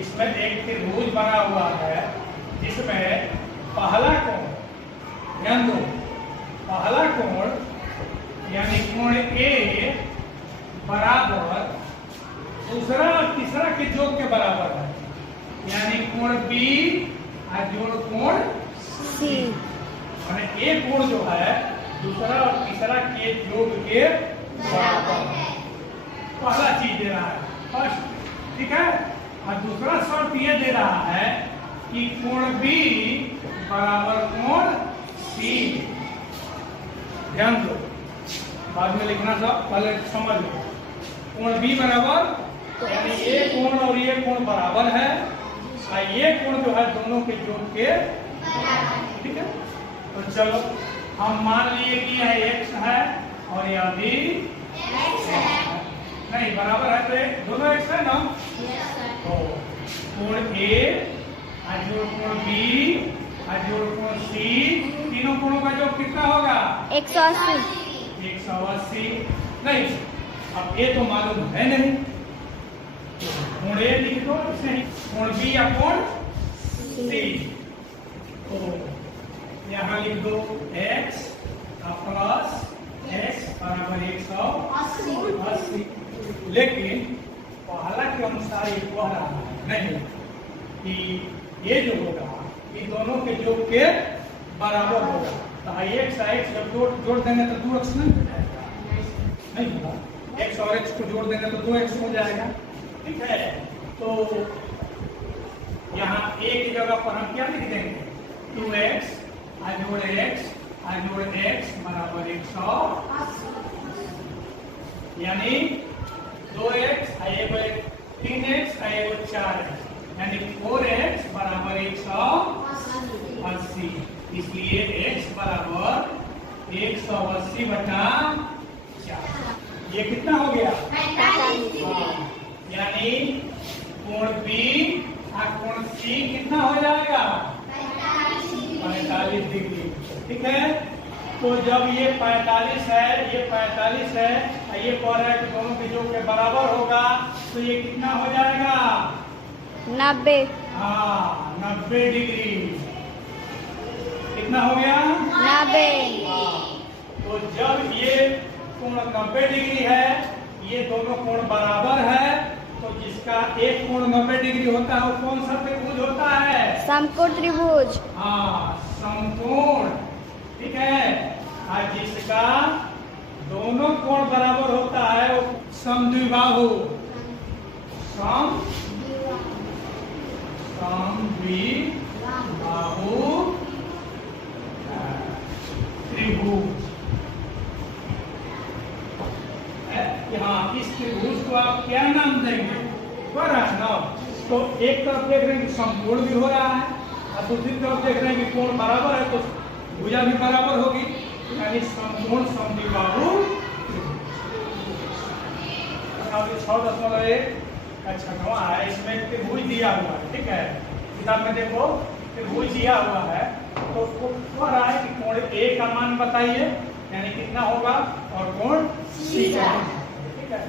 इसमें एक त्रिभुज बना हुआ है जिसमें पहला कोण, ध्यान दो, पहला कोण यानी कोण ए बराबर दूसरा और तीसरा के योग के बराबर है, यानी कोण बी जोड़ कोण सी। माने ए कोण जो है दूसरा और तीसरा के योग के बराबर है। पहला चीज दे रहा है फर्स्ट, ठीक है। और दूसरा शर्त ये दे रहा है कि कोण बी बराबर कोण सी। ध्यान दो, बाद में लिखना सब, पहले समझ लो। कोण बी बराबर यानी ये कोण और ये कोण बराबर है, और ये कोण जो है दोनों के योग के बराबर, ठीक है। तो चलो हम मान लिए कि यह x है और यह भी x है। नहीं बराबर है तो दोनों x है ना। तो कोण A जोड़ कोण B जोड़ कोण C, तीनों कोणों का योग कितना होगा? 180। 180। नहीं, अब A तो मालूम है नहीं, कोण A लिख दो, इसे कोण B या कोण C। तो यहाँ लिख दो x प्लस x बराबर 180। लेकिन पहला के अनुसार ये कह रहा है नहीं कि ये जो होगा ये दोनों के योग के बराबर होगा। तो x जब जोड़ देंगे तो 2x नहीं हो जाएगा, नहीं होगा। x और x को जोड़ देंगे तो 2x हो जाएगा, ठीक है। तो यहाँ a की जगह पर हम क्या लिख देंगे? 2x जोड़ x बराबर 180, यानी 2x 3x 4x, यानी 4x बराबर 180। इसलिए x बराबर 180 बटा 4। ये कितना हो गया? 45। यानी कोण B और कोण C कितना हो जाएगा? 45 डिग्री, ठीक है। तो जब ये 45 है, ये 45 है, ये कह रहा है कि दोनों के योग के बराबर होगा, तो ये कितना हो जाएगा? 90। हाँ, 90 डिग्री। कितना हो गया? 90। तो जब ये कोण 90 डिग्री है, ये दोनों कोण बराबर है, तो जिसका एक कोण 90 डिग्री होता है वो कौन सा त्रिभुज होता है? समकोण त्रिभुज। हाँ, समकोण, ठीक है। और जिसका दोनों कोण बराबर होता है वो समद्विबाहु, समद्विबाहु त्रिभुज। यहाँ इस त्रिभुज को आप क्या नाम देंगे? तो एक तरफ देख रहे हैं कि समकोण भी हो रहा है और दूसरी तरफ देख रहे हैं कि कोण बराबर है, तो भुजा भी बराबर होगी, यानी समकोण समद्विबाहु। 6.1 है, इसमें त्रिभुज दिया हुआ है, ठीक है। किताब में देखो त्रिभुज दिया हुआ है, तो कह रहा है कि कोण A का मान बताइए, यानी कितना होगा, और कोण C का, ठीक है।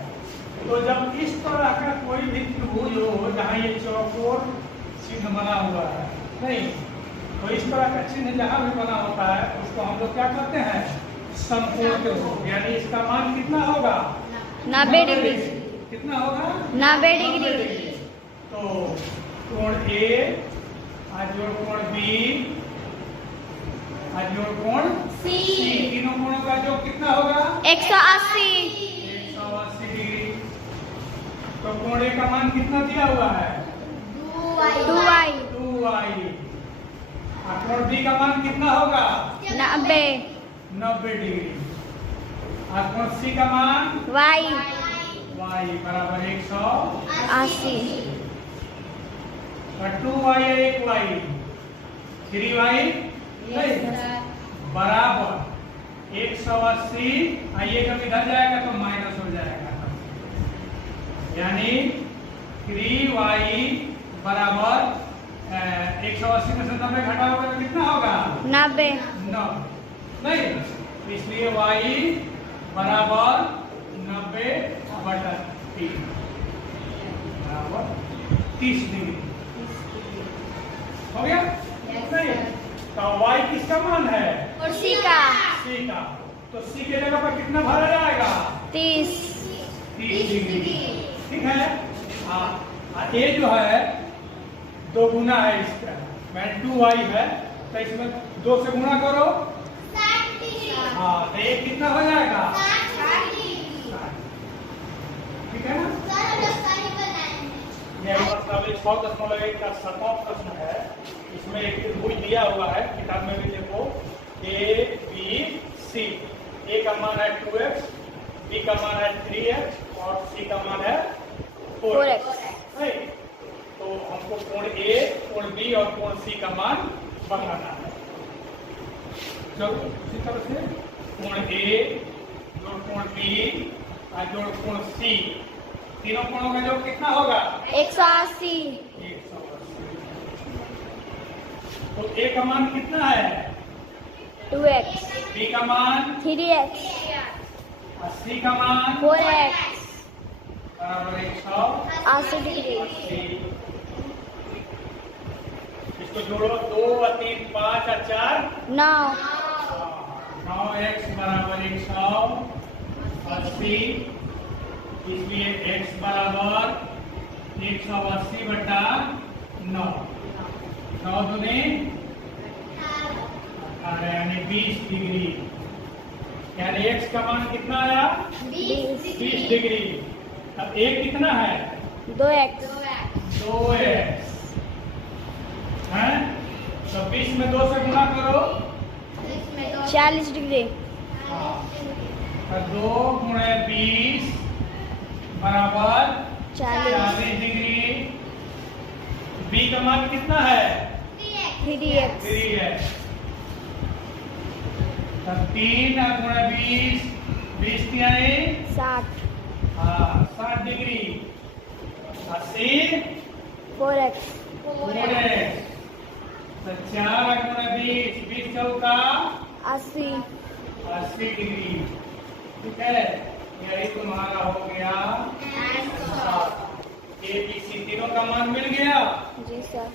तो जब इस तरह का कोई भी त्रिभुज हो जहाँ ये चौकोर चिन्ह बना हुआ है, नहीं, तो इस तरह का चिन्ह जहाँ भी बना होता है उसको हम लोग क्या करते हैं? समकोण त्रिभुज। यानी इसका मान कितना होगा? 90 डिग्री। कितना होगा? 90 डिग्री। तो कोण A जोड़ कोण B जोड़ कोण C, तीनों कोणों का जो कितना होगा? 180। 180 डिग्री। तो कोण A का मान कितना दिया हुआ है? 2y। और कोण B का मान कितना होगा? 90 डिग्री। और कोण C का मान y बराबर 180। 2y 1y 3y बराबर 180। आइए कभी इधर जाएगा तो माइनस हो जाएगा, यानी 3y बराबर 180 में से 90 घटाओगे तो कितना होगा? 90। नहीं, इसलिए y बराबर 90/3 बराबर 30 डिग्री हो गया। नहीं तो y किसका मान है? और सी का c का। तो c के जगह पर कितना भरा जाएगा? 30 डिग्री। ठीक है। हाँ और ये जो है 2 गुना है इसका, मैंने 2y है तो इसमें 2 से गुना करो। हाँ तो ये कितना हो जाएगा? 60। ठीक है ना। ये मतलब 6.1 का 7वां प्रश्न है। इसमें एक त्रिभुज दिया हुआ है, किताब में भी देखो, ए बी सी। ए का मान है 2x, बी का मान है 3x और सी का मान है 4x। राइट। तो हमको कोण ए, कोण बी और कोण सी का मान बनाना है। चलो इसी तरह से कोण ए जोड़ कोण बी और जोड़ कोण सी, तीनों कोणों का जोड़ कितना होगा? 180। 180। तो ए का मान कितना है? 2x, बी का मान 3x, और सी का मान 4x, बराबर 180। 80 डिग्री। इसको जोड़ो, 2 और 3 5 और 4 9 9x बराबर 180। इसलिए x बराबर 180 बटा 9। 9 दूनी 18 यानी 20 डिग्री। यानी x का मान कितना आया? 20 डिग्री। अब a कितना है? 2x, 2x है। तो 20 में 2 से गुणा करो। 40 डिग्री। तो 2 गुणे 20 बराबर 40 डिग्री। बी का मान कितना है? 3x, 3x। तो 3 गुणे 20, 20 यानी 60, 60 डिग्री। 80 4x, 4x। तो 4 गुणे 20, 20 चौका 80। 80 डिग्री। ठीक है। यही तुम्हारा हो गया। ए बी सी तीनों का मान मिल गया। जी सर।